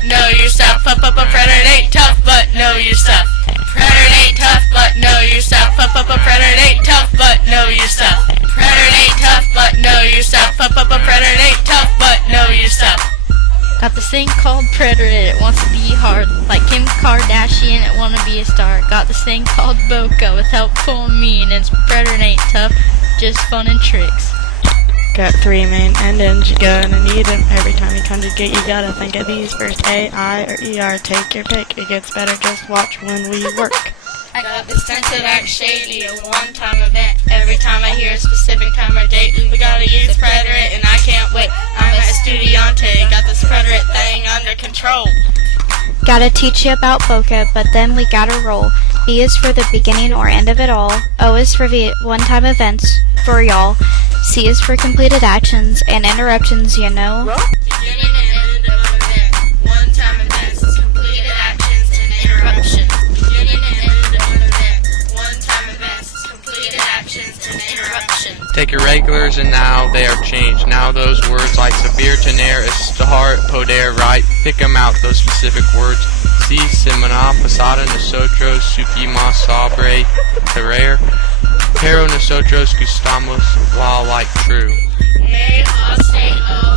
but know your stuff. Predator ain't tough, but know your stuff. Predator ain't tough, but know your stuff. Predator ain't tough, but know your stuff. Predator ain't tough, but know your stuff. Predator ain't tough, but know your stuff. Got this thing called Predator, it wants to be hard. Like Kim Kardashian, it wanna be a star. Got this thing called Boca with helpful and mean. Its Predator ain't tough, just fun and tricks. Got 3 main engines, you're gonna need them. Every time you conjugate, you gotta think of these first. A, I, or ER, take your pick. It gets better, just watch when we work. I got this sense that act shady, a one-time event. Every time I hear a specific time or date, we gotta use Predator, and I can't wait. I'm at Estudiante, got this Predator thing under control. Gotta teach you about Boca, but then we gotta roll. B is for the beginning or end of it all. O is for the one-time events, for y'all. C is for completed actions and interruptions, you know. Beginning and end of an event, one-time events, completed actions, and interruptions. Beginning and end of an event, one-time events, completed actions, and interruptions. Take irregulars and now they are changed. Now those words like severe, tener, start, poder, right, pick 'em out, those specific words. Si, semana, pasada, nosotros, supimos sobre, terrer, pero nosotros gustamos, while like true. A, O,